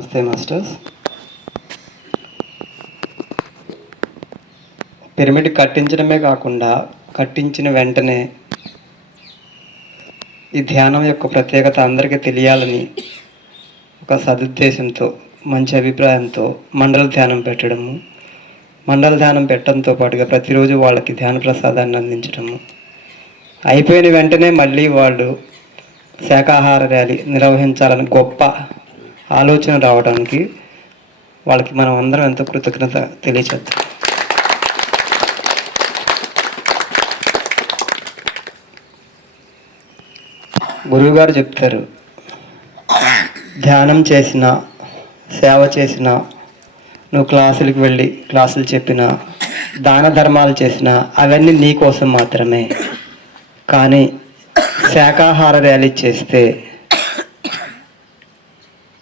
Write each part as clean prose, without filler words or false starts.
నమస్తే masters. Pyramid కట్టించడమే కాకుండా కట్టించిన వెంటనే ఈ ధ్యానం యొక్క ప్రత్యేకత అందరికీ తెలియాలని ఒక సదుద్దేశంతో, మంచి అభిప్రాయంతో మండల ధ్యానం పెట్టడము, మండల ధ్యానం పెట్టడంతో పాటుగా ప్రతిరోజు వాళ్ళకి ధ్యాన ప్రసాదాన్ని అందించడము, అయిపోయిన వెంటనే మళ్ళీ వాళ్ళు శాకాహార ర్యాలీ నిర్వహించాలని గొప్ప ఆలోచన రావడానికి వాళ్ళకి మనం అందరం ఎంతో కృతజ్ఞత తెలియచేద్దాం. గురువుగారు చెప్తారు, ధ్యానం చేసినా, సేవ చేసినా, నువ్వు క్లాసులకు వెళ్ళి క్లాసులు చెప్పినా, దాన ధర్మాలు చేసినా అవన్నీ నీ కోసం మాత్రమే. కానీ శాకాహార ర్యాలీ చేస్తే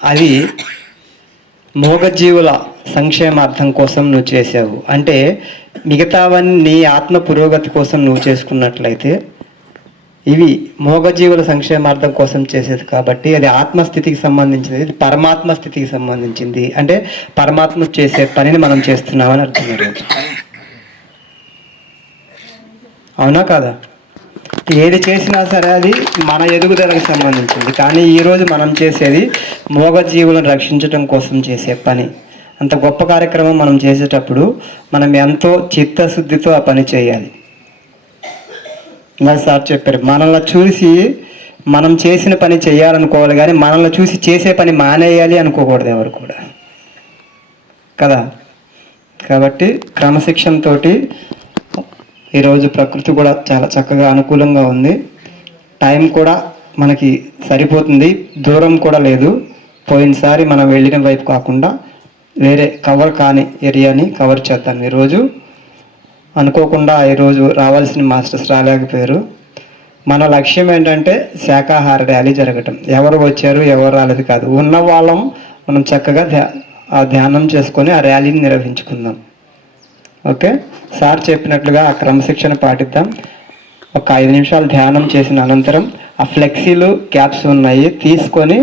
అది మూగజీవుల సంక్షేమార్థం కోసం నువ్వు చేసావు. అంటే మిగతావన్నీ నీ ఆత్మ పురోగతి కోసం నువ్వు చేసుకున్నట్లయితే ఇవి మూగజీవుల సంక్షేమార్థం కోసం చేసేది కాబట్టి అది ఆత్మస్థితికి సంబంధించింది, ఇది పరమాత్మ స్థితికి సంబంధించింది. అంటే పరమాత్మ చేసే పనిని మనం చేస్తున్నామని అర్థం. అవునా కాదా? ఏది చేసినా సరే అది మన ఎదుగుదలకు సంబంధించింది. కానీ ఈరోజు మనం చేసేది మూగజీవులను రక్షించడం కోసం చేసే పని. అంత గొప్ప కార్యక్రమం మనం చేసేటప్పుడు మనం ఎంతో చిత్తశుద్ధితో ఆ పని చేయాలి. మరి సార్ చెప్పారు, మనల్ని చూసి మనం చేసిన పని చేయాలనుకోవాలి, కానీ మనల్ని చూసి చేసే పని మానేయాలి అనుకోకూడదు ఎవరు కూడా కదా. కాబట్టి క్రమశిక్షణతో ఈరోజు ప్రకృతి కూడా చాలా చక్కగా అనుకూలంగా ఉంది. టైం కూడా మనకి సరిపోతుంది, దూరం కూడా లేదు. పోయినసారి మనం వెళ్ళిన వైపు కాకుండా వేరే కవర్ కాని ఏరియాని కవర్ చేద్దాం. ఈరోజు అనుకోకుండా ఈరోజు రావాల్సిన మాస్టర్స్ రాలేకపోయారు. మన లక్ష్యం ఏంటంటే శాకాహార ర్యాలీ జరగటం. ఎవరు వచ్చారు ఎవరు రాలేదు కాదు, ఉన్న వాళ్ళం మనం చక్కగా ధ్యానం చేసుకొని ఆ ర్యాలీని నిర్వహించుకుందాం. ఓకే, సార్ చెప్పినట్లుగా ఆ క్రమశిక్షణ పాటిద్దాం. ఒక 5 నిమిషాలు ధ్యానం చేసిన అనంతరం ఆ ఫ్లెక్సీలు క్యాప్స్ ఉన్నాయి తీసుకొని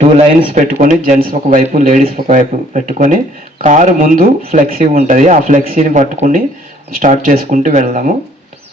2 లైన్స్ పెట్టుకొని, జెంట్స్ ఒకవైపు లేడీస్ ఒకవైపు పెట్టుకొని, కారు ముందు ఫ్లెక్సీ ఉంటుంది, ఆ ఫ్లెక్సీని పట్టుకుని స్టార్ట్ చేసుకుంటూ వెళ్దాము.